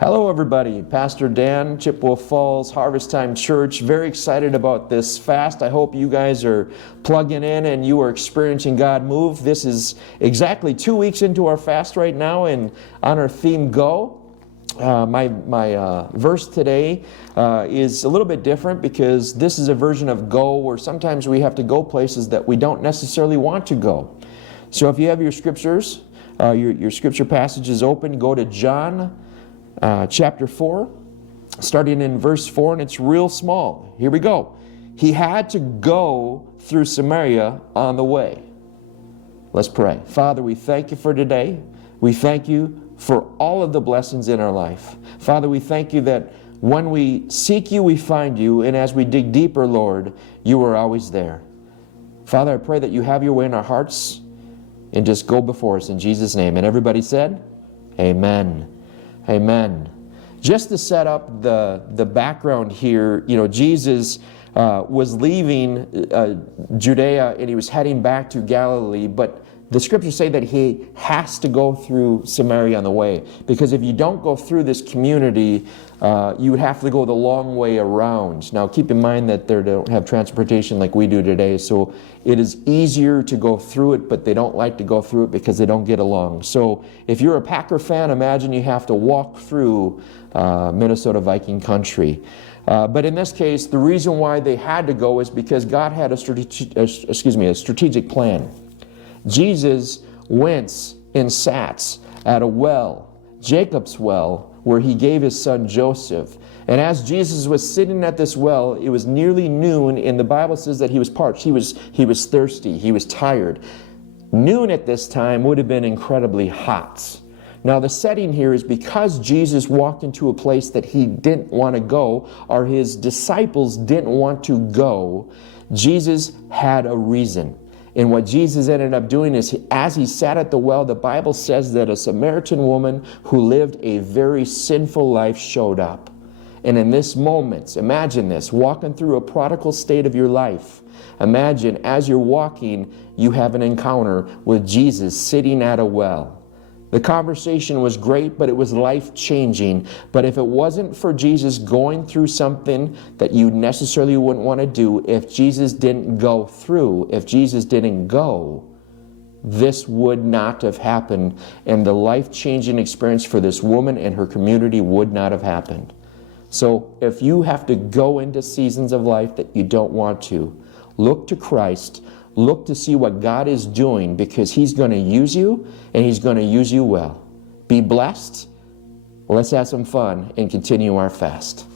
Hello everybody, Pastor Dan, Chippewa Falls, Harvest Time Church. Very excited about this fast. I hope you guys are plugging in and you are experiencing God move. This is exactly 2 weeks into our fast right now, and on our theme, Go. My verse today is a little bit different because this is a version of Go where sometimes we have to go places that we don't necessarily want to go. So if you have your scriptures, your scripture passages open, go to John chapter 4, starting in verse 4, and it's real small. Here we go. He had to go through Samaria on the way. Let's pray. Father, we thank you for today. We thank you for all of the blessings in our life. Father, we thank you that when we seek you, we find you, and as we dig deeper, Lord, you are always there. Father, I pray that you have your way in our hearts and just go before us in Jesus' name. And everybody said, Amen. Amen. Just to set up the background here, Jesus was leaving Judea and he was heading back to Galilee, but the scriptures say that he has to go through Samaria on the way, because if you don't go through this community, you would have to go the long way around. Now keep in mind that they don't have transportation like we do today, so it is easier to go through it, but they don't like to go through it because they don't get along. So if you're a Packer fan, imagine you have to walk through Minnesota Viking country. But in this case, the reason why they had to go is because God had a strategic plan. Jesus went and sat at a well, Jacob's well, where he gave his son Joseph. And as Jesus was sitting at this well, it was nearly noon, and the Bible says that he was parched. He was thirsty. He was tired. Noon at this time would have been incredibly hot. Now the setting here is because Jesus walked into a place that he didn't want to go, or his disciples didn't want to go, Jesus had a reason. And what Jesus ended up doing is, as he sat at the well, the Bible says that a Samaritan woman who lived a very sinful life showed up. And in this moment, imagine this, walking through a prodigal state of your life. Imagine as you're walking, you have an encounter with Jesus sitting at a well. The conversation was great, but it was life-changing. But if it wasn't for Jesus going through something that you necessarily wouldn't want to do, if Jesus didn't go through, if Jesus didn't go, this would not have happened. And the life-changing experience for this woman and her community would not have happened. So if you have to go into seasons of life that you don't want to, look to Christ. Look to see what God is doing, because he's going to use you and he's going to use you well. Be blessed. Let's have some fun and continue our fast.